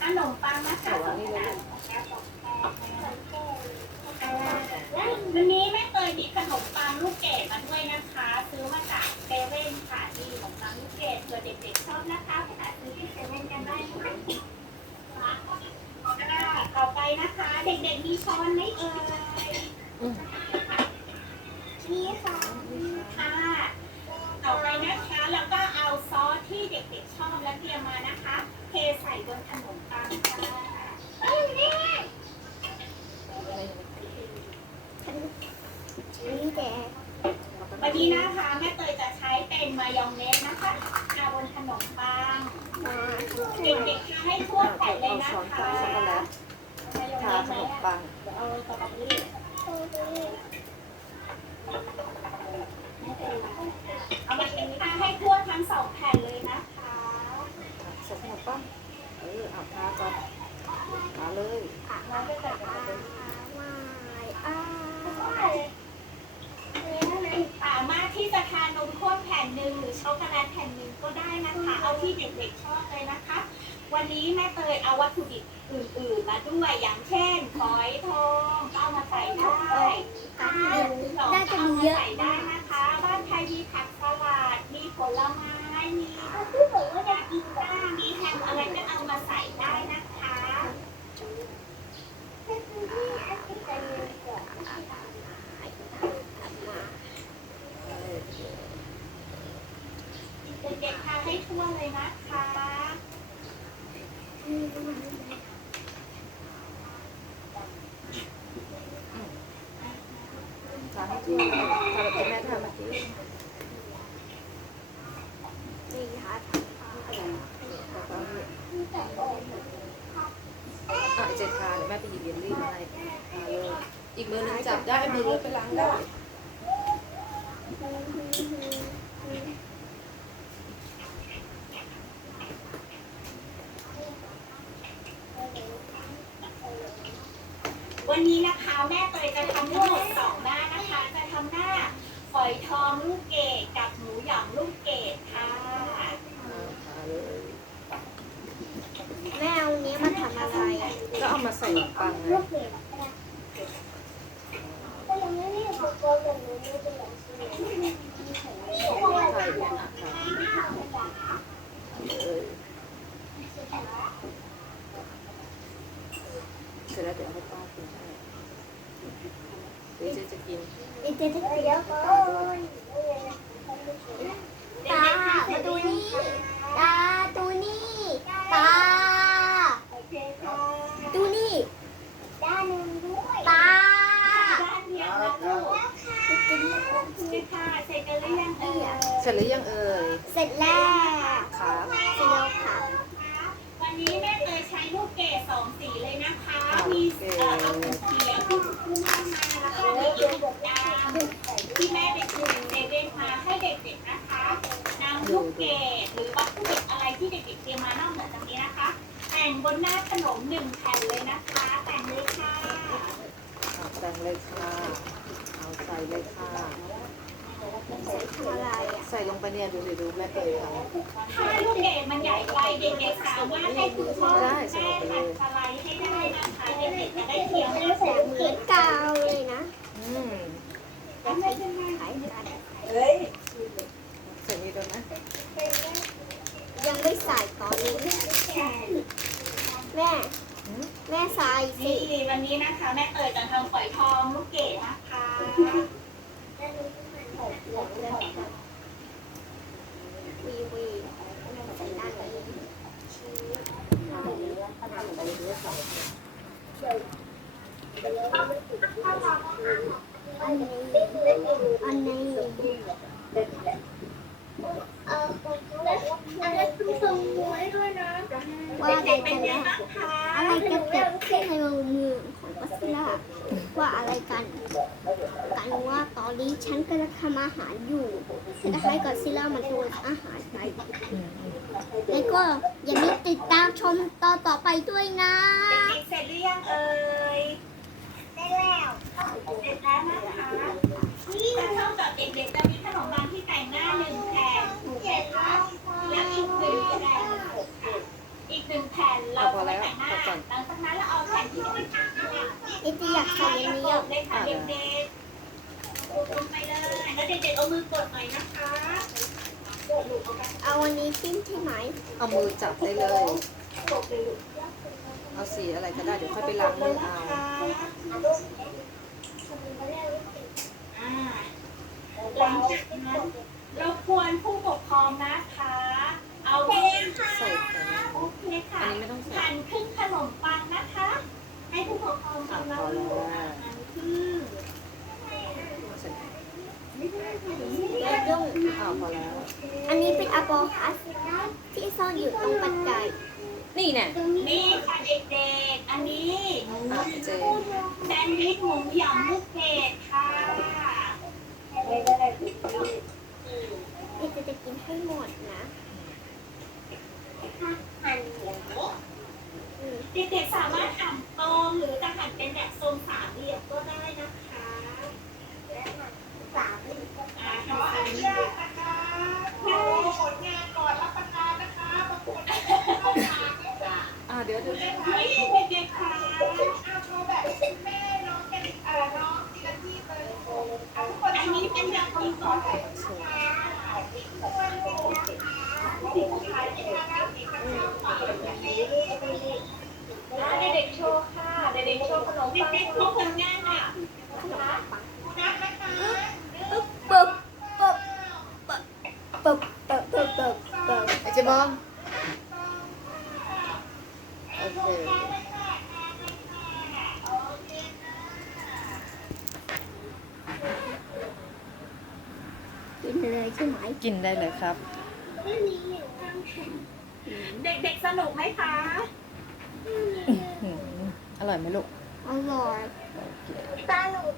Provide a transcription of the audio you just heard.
ขนมปังมัสาร์ดสอวันนี้แม่เตยมีขนมปังลูกเกดมาด้ยนะคะ ซื้อมาจากเซเว่นค่ะดีของปังลูกเกดเด็กๆชอบนะคะไปหาซื้อที่เซเว่นกันได้นะะต่อไปนะคะ เด็กๆมีช้อนไหมเอ่ย วันนี้นะคะแม่เตยจะใช้เป็นมายองเนสนะคะทาบนขนมปังเด็กๆทาให้ทั่วแผ่นเลยนะคะมายองทาเนสขไหมนมปังเดี๋ยวเอาสตรอเบอรี่เอามาทาให้ทั่วทั้งสองแผ่นเลยนะคะ ใส่ขนมปังเออเอาทาก่อนทาเลย แล้วก็จะมาสามารถที่จะทานนมข้นแผ่นหนึ่งหรือช็อกโกแลตแผ่นหนึ่งก็ได้นะคะ เอาที่เด็กๆชอบเลยนะคะ วันนี้แม่เตยเอาวัตถุดิบอื่นๆ มาด้วยอย่างเช่นฝอยทองก็เอามาใส่ได้ข้าวสองก็เอามาใส่ได้นะคะ บ้านใครมีผักสลัด มีผลไม้ มีที่บอกว่าอยากกินบ้างมีแฮมอะไรก็เอามาใส่ได้นะคะ เด็กๆทานให้ทั่วเลยนะคะ ทาให้ทั่วเลยทาแบบที่แม่ทำเมื่ อกี้อะเจทาเดี๋ยวแม่ไปหยิบเยลลี่มาให้ทาเลยอีกมือหนึงจับได้มือนึงไปล้างได้ วันนี้นะคะแม่เตยจะทำทั้งหมดสองหน้านะคะ จะำหน้าฝอยทองลูกเกดกับหมูหยองลูกเกดค่ะอ่าทาเลยแม่เอานี้มาทำอะไรอะก็เอามาใส่ขนมปังไงลูกเห็บก็ยังไม่ได้บอกว่าแบบนี้ไม่เป็นไรใช่ไหมใส่เลยอะทาเลยเสร็จแล้วเดี๋ยวให้ป้ากินให้ เดี๋ยวเจ๊จะกินเดี๋ยวจะเดี๋ยวก่อนตามาดูนี่ตาดูนี่ตาโอเคค่ะดูนี่ด้านนึงด้วยตาด้านเดียวนะลูกนี่ค่ะเสร็จกันหรือยังเอ่ยเสร็จหรือยังเอ่ยเสร็จแล้วครับเสร็จแล้วครับวันนี้แม่เตยใช้ลูกเกดสองสีเลยนะคะมีเอ่อเอาสีเขียวที่คุ้มมาแล้วก็มีอีกดำที่แม่ไปซื้อเซเว่นมาให้เด็กๆนะคะนำ ลูกเกดหรือวัตถุดิบอะไรที่เด็กๆเตรียมมานอกเหนือจากนี้นะคะ แต่งบนหน้าขนมหนึ่งแผ่นเลยนะคะ แต่งเลยค่ะเอาแต่งเลยค่ะ เอาใส่เลยค่ะ ใส่ทำอะไรอะใส่ลงไปเนี่ยดูสิดูแม่เตยทถ้าลูกเกดมันใหญ่ไปเด็กๆสามารถให้คุณพ่อคุณแม่ตัดสไลด์ให้ได้นะคะเด็กๆจะได้เคี้ยวไม่แสบเหมืมืออนกาวเลยนะำอืม ไม่เป็นไร ขายกัน ใส่นี่ด้วยนะ ยังไม่ใส่ตอนนี้ แม่ อืม แม่ใส่สิ นี่วันนี้นะคะ แม่เตยจะทำฝอยทองลูกเกดนะคะ วีวีใส่ด้านนี้อันนี้อันนี้เอออันนี้คือสมุยด้ ว่าอะไรเป็กันนยังนะอะไรจะเกิดขึ้นในเมืองของกัสซิลล่าว่าอะไรกัน กันว่าตอนนี้ฉันกำลังทำอาหารอยู่จะให้กัสซิลล่ามันโดนอาหารไปแล้วก็อย่าลืมติดตามชมตอนต่อไปด้วยนะเด็กๆเสร็จหรือยังเอ่ย ได้แล้ว เสร็จแล้วนะคะนี่ถ้าชอบแบบเด็กๆจะมีขนมปังที่แต่งหน้าหนึ่งแผ่นนะคะแล้วอีกหนึ่งแผ่นอีกหนึ่งแผ่นเราจะไปแต่งหน้า ก่อน หลังจากนั้นเราเอาแผ่นที่เป็นค่ะ นี่จะอยากใส่อันนี้อะดเลยค่ะเด็กๆกดลงไปเลย แล้วเด็กๆเอามือกดหน่อยนะคะกดลูกเอาไปเอาอันนี้จิ้มใช่ไหมเอามือจับได้เลย กดเลยลูกเอาสีอะไรก็ได้เดี๋ยวค่อยไปล้างมือเอาอ่าหลังจากนั้นเราควรผู้ปกครองนะคะ เอาเพลงค่ะ ใส่ไปโอเคค่ะ อันนี้ครึ่งขนมปังนะคะ ให้ผู้ปกครองทำแล้วลูกอะหั่นครึ่ง ใส่ แล้วยุ่ง อ้าวพอแล้ว อันนี้เป็นอะ โปคัสที่ซ่อนอยู่ตรงปัจจัยนี่แน่นี่ค่ะเด็กๆ อันนี้อะเจแซนด์วิชหมูหยองลูกเกดค่ะนี่จะจะกินให้หมดนะหั่นหมูเด็กๆสามารถหั่นตรงหรือจะหั่นเป็นแบบทรงสามเหลี่ยมก็ได้นะคะสามเหลี่ยมอ่าหั่นสามเหลี่ยมนะคะโอ้ผลงานก่อนรับประทานนะคะบางคนเข้าทางเลยจ้ะ อ่าเดี๋ยวเดี๋ยว นี่เด็กๆค่ะเอาโชว์แบบแม่น้องกันอ่าน้องทีละที่เลยอะทุกคนอันนี้เป็นแบบมีซอสไข่นะคะสีม่วงนะคะสีขาวสีขาวสีขาวฝาแบบนี้ เด็กๆโชว์ค่ะ เด็กๆโชว์ขนมปังเด็กๆโชว์ผลงานอะขนมปังนับนะปึ๊บปึ๊บปึ๊บปึ๊บปึ๊บปึ๊บปึ๊บปึ๊บอเจบองโอเคกินเลยใช่ไหมกินได้เลยครับ เด็กๆสนุกไหมคะอืมอร่อยไหมลูก อร่อยสนุก